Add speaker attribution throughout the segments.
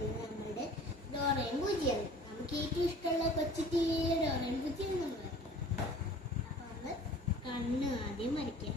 Speaker 1: നമ്മളുടെ ഡോറയും പൂജയാണ്. നമുക്ക് ഏറ്റവും ഇഷ്ടമുള്ള കൊച്ചു ടീ ഡോറയും പൂജയാണ് നമ്മൾ അപ്പോൾ അപ്പൊ നമ്മൾ കണ്ണ് ആദ്യം വരയ്ക്കാം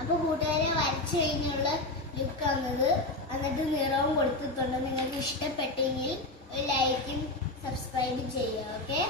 Speaker 1: അപ്പൊ കൂട്ടുകാരെ വരച്ചു കഴിഞ്ഞുള്ള ലുക്ക് വന്നത് എന്നിട്ട് നിറവും കൊടുത്തിട്ടുണ്ട്. നിങ്ങൾക്ക് ഇഷ്ടപ്പെട്ടെങ്കിൽ ഒരു ലൈക്കും സബ്സ്ക്രൈബും ചെയ്യുക ഓക്കെ